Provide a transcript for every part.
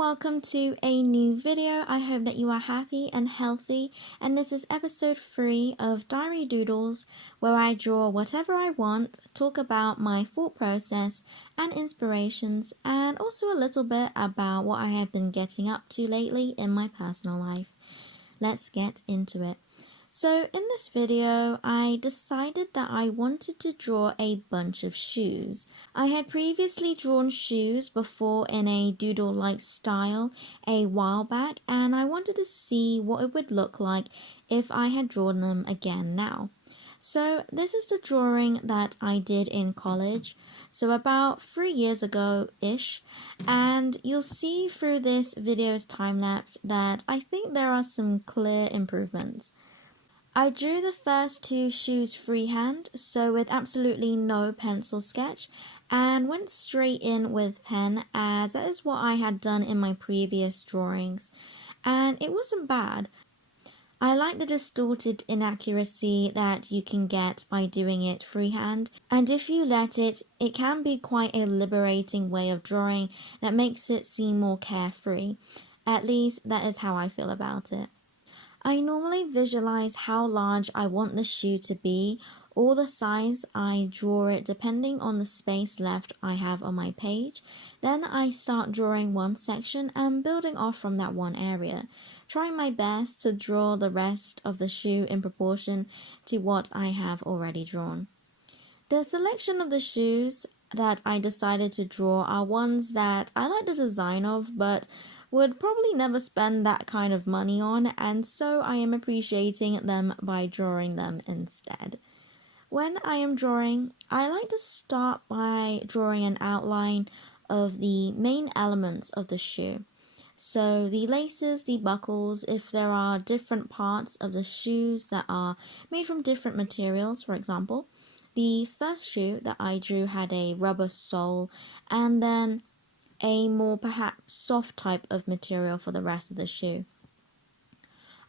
welcome to a new video. I hope that you are happy and healthy, and this is episode 3 of Diary Doodles, where I draw whatever I want, talk about my thought process and inspirations, and also a little bit about what I have been getting up to lately in my personal life. Let's get into it. So in this video, I decided that I wanted to draw a bunch of shoes. I had previously drawn shoes before in a doodle-like style a while back, and I wanted to see what it would look like if I had drawn them again now. So this is the drawing that I did in college, so about 3 years ago-ish, and you'll see through this video's time-lapse that I think there are some clear improvements. I drew the first 2 shoes freehand, so with absolutely no pencil sketch, and went straight in with pen as that is what I had done in my previous drawings, and it wasn't bad. I like the distorted inaccuracy that you can get by doing it freehand, and if you let it, it can be quite a liberating way of drawing that makes it seem more carefree. At least that is how I feel about it. I normally visualize how large I want the shoe to be or the size I draw it depending on the space left I have on my page. Then I start drawing one section and building off from that one area, trying my best to draw the rest of the shoe in proportion to what I have already drawn. The selection of the shoes that I decided to draw are ones that I like the design of, but would probably never spend that kind of money on, and so I am appreciating them by drawing them instead. When I am drawing, I like to start by drawing an outline of the main elements of the shoe. So the laces, the buckles, if there are different parts of the shoes that are made from different materials, for example. The first shoe that I drew had a rubber sole, and then a more perhaps soft type of material for the rest of the shoe.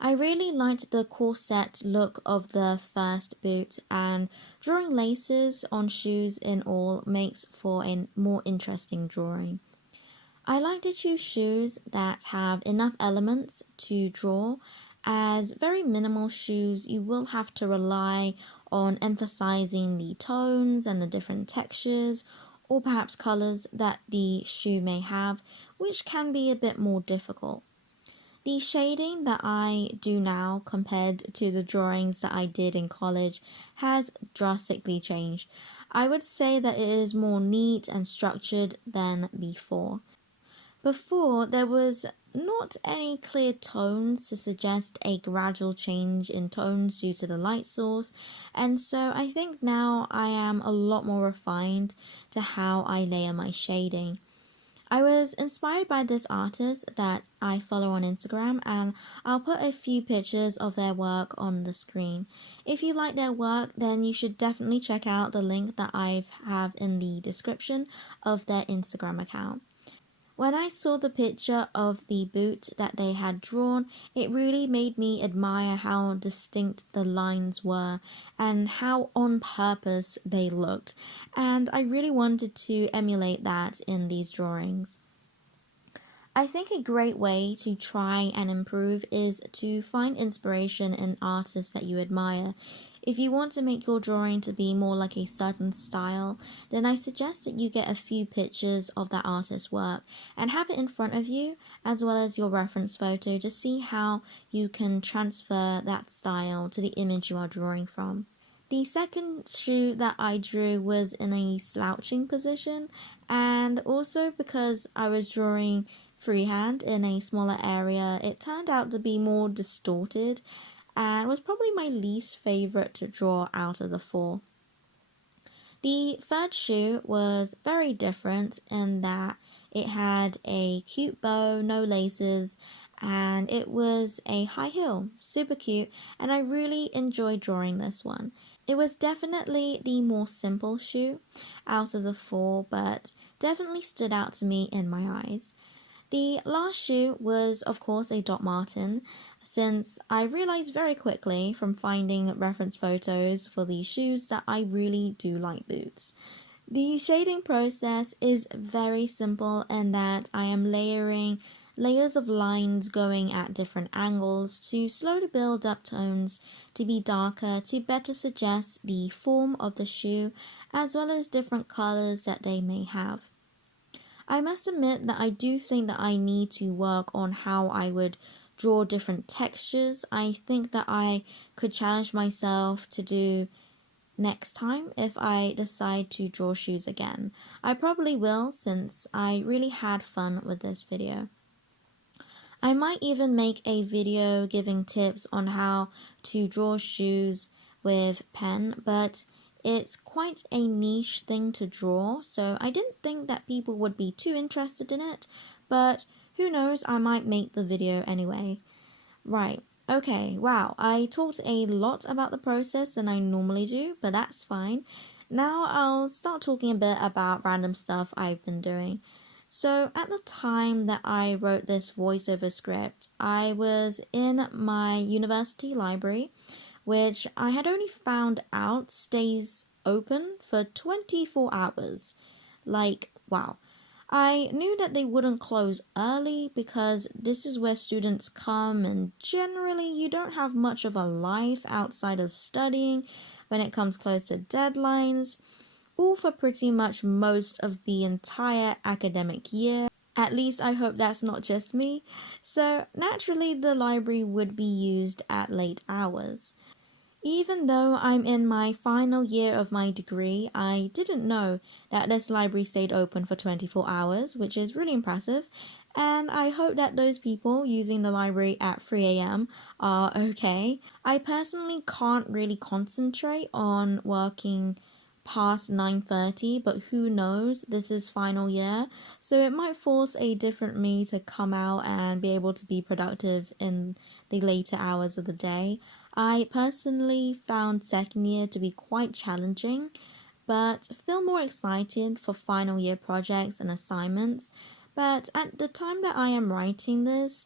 I really liked the corset look of the first boot, and drawing laces on shoes in all makes for a more interesting drawing. I like to choose shoes that have enough elements to draw, as very minimal shoes you will have to rely on emphasizing the tones and the different textures or perhaps colors that the shoe may have, which can be a bit more difficult. The shading that I do now compared to the drawings that I did in college has drastically changed. I would say that it is more neat and structured than before. Before, there was not any clear tones to suggest a gradual change in tones due to the light source, and so I think now I am a lot more refined to how I layer my shading. I was inspired by this artist that I follow on Instagram, and I'll put a few pictures of their work on the screen. If you like their work, then you should definitely check out the link that I have in the description of their Instagram account. When I saw the picture of the boot that they had drawn, it really made me admire how distinct the lines were and how on purpose they looked, and I really wanted to emulate that in these drawings. I think a great way to try and improve is to find inspiration in artists that you admire. If you want to make your drawing to be more like a certain style, then I suggest that you get a few pictures of that artist's work and have it in front of you as well as your reference photo to see how you can transfer that style to the image you are drawing from. The second shoe that I drew was in a slouching position, and also because I was drawing freehand in a smaller area, it turned out to be more distorted and was probably my least favorite to draw out of the 4. The third shoe was very different in that it had a cute bow, no laces, and it was a high heel, super cute, and I really enjoyed drawing this one. It was definitely the more simple shoe out of the 4, but definitely stood out to me in my eyes. The last shoe was, of course, a Doc Marten, since I realized very quickly from finding reference photos for these shoes that I really do like boots. The shading process is very simple in that I am layering layers of lines going at different angles to slowly build up tones to be darker to better suggest the form of the shoe as well as different colors that they may have. I must admit that I do think that I need to work on how I would draw different textures. I think that I could challenge myself to do next time if I decide to draw shoes again. I probably will since I really had fun with this video. I might even make a video giving tips on how to draw shoes with pen, but it's quite a niche thing to draw, so I didn't think that people would be too interested in it, but who knows, I might make the video anyway. Right, okay, wow, I talked a lot about the process than I normally do, but that's fine. Now I'll start talking a bit about random stuff I've been doing. So at the time that I wrote this voiceover script, I was in my university library, which I had only found out stays open for 24 hours. Like, wow. I knew that they wouldn't close early because this is where students come, and generally you don't have much of a life outside of studying when it comes close to deadlines, all for pretty much most of the entire academic year. At least I hope that's not just me. So naturally the library would be used at late hours. Even though I'm in my final year of my degree, I didn't know that this library stayed open for 24 hours, which is really impressive. And I hope that those people using the library at 3 a.m. are okay. I personally can't really concentrate on working past 9:30, but who knows, this is final year, so it might force a different me to come out and be able to be productive in the later hours of the day. I personally found second year to be quite challenging, but feel more excited for final year projects and assignments. But at the time that I am writing this,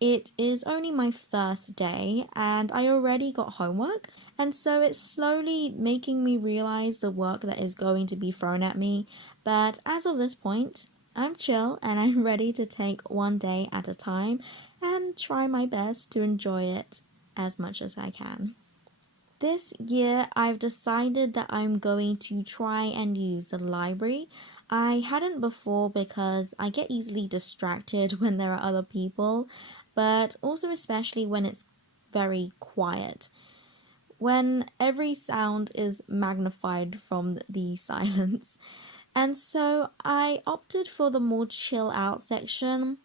it is only my first day and I already got homework, and so it's slowly making me realize the work that is going to be thrown at me. But as of this point, I'm chill and I'm ready to take one day at a time and try my best to enjoy it as much as I can. This year, I've decided that I'm going to try and use the library. I hadn't before because I get easily distracted when there are other people, but also especially when it's very quiet, when every sound is magnified from the silence. And so I opted for the more chill out section,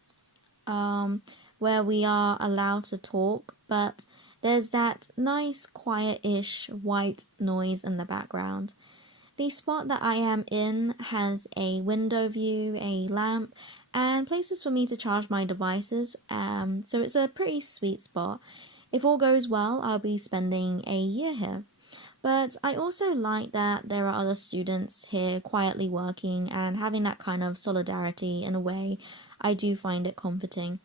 where we are allowed to talk, but there's that nice quiet-ish white noise in the background. The spot that I am in has a window view, a lamp, and places for me to charge my devices, so it's a pretty sweet spot. If all goes well, I'll be spending a year here. But I also like that there are other students here quietly working and having that kind of solidarity in a way. I do find it comforting.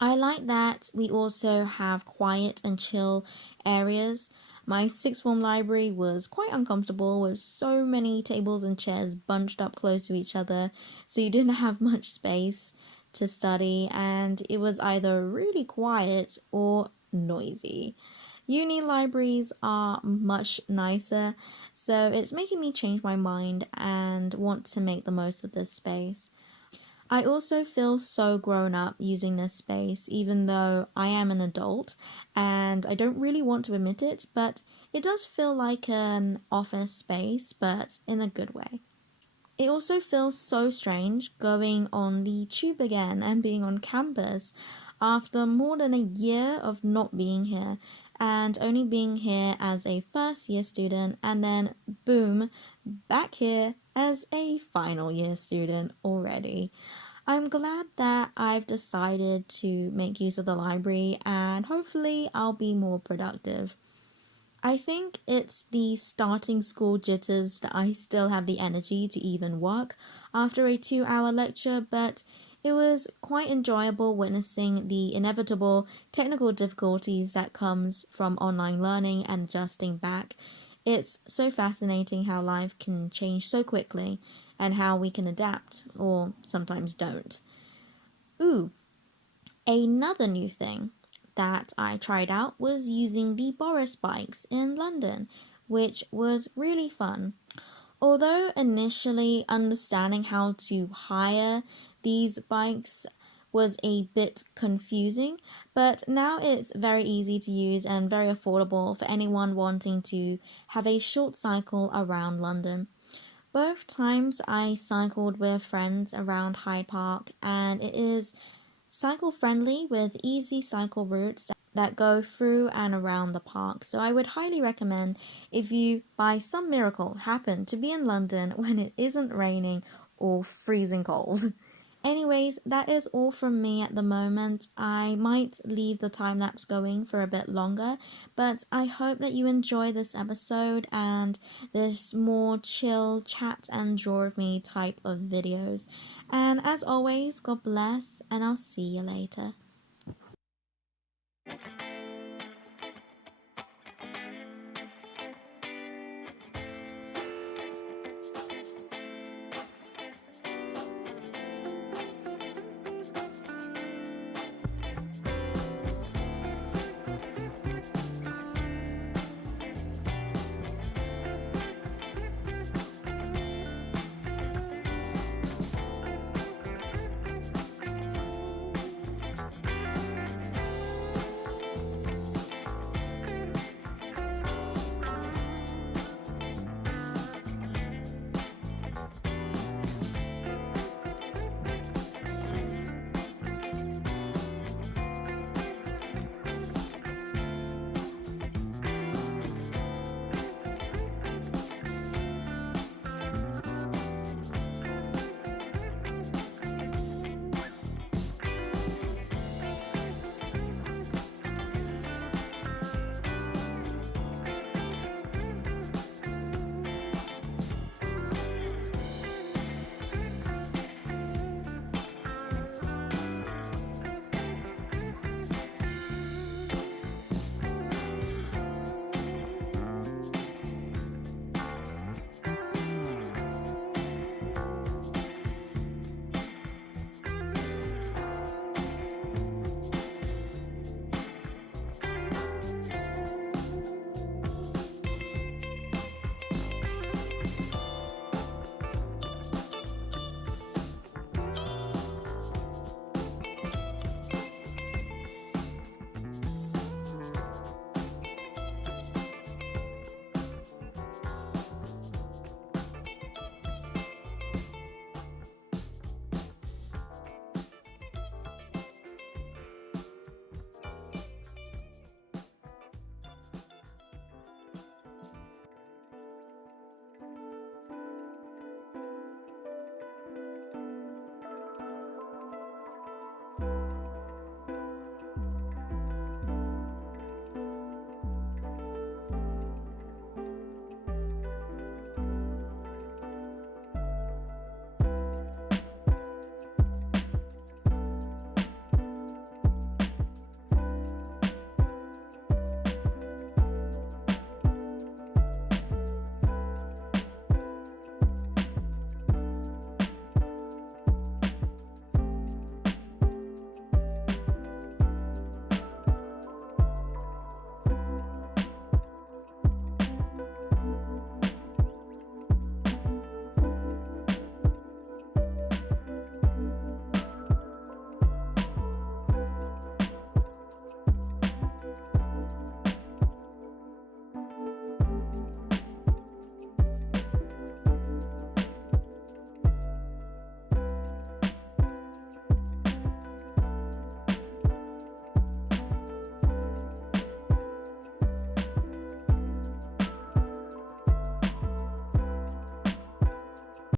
I like that we also have quiet and chill areas. My sixth form library was quite uncomfortable with so many tables and chairs bunched up close to each other, so you didn't have much space to study, and it was either really quiet or noisy. Uni libraries are much nicer, so it's making me change my mind and want to make the most of this space. I also feel so grown up using this space, even though I am an adult and I don't really want to admit it, but it does feel like an office space, but in a good way. It also feels so strange going on the tube again and being on campus after more than a year of not being here and only being here as a first year student, and then boom, back here as a final year student already. I'm glad that I've decided to make use of the library and hopefully I'll be more productive. I think it's the starting school jitters that I still have the energy to even work after a 2-hour lecture, but it was quite enjoyable witnessing the inevitable technical difficulties that comes from online learning and adjusting back. It's so fascinating how life can change so quickly and how we can adapt, or sometimes don't. Ooh, another new thing that I tried out was using the Boris bikes in London, which was really fun. Although initially understanding how to hire these bikes was a bit confusing, but now it's very easy to use and very affordable for anyone wanting to have a short cycle around London. Both times I cycled with friends around Hyde Park, and it is cycle friendly with easy cycle routes that go through and around the park. So I would highly recommend if you, by some miracle, happen to be in London when it isn't raining or freezing cold. Anyways, that is all from me at the moment. I might leave the time lapse going for a bit longer, but I hope that you enjoy this episode and this more chill chat and draw with me type of videos. And as always, God bless, and I'll see you later.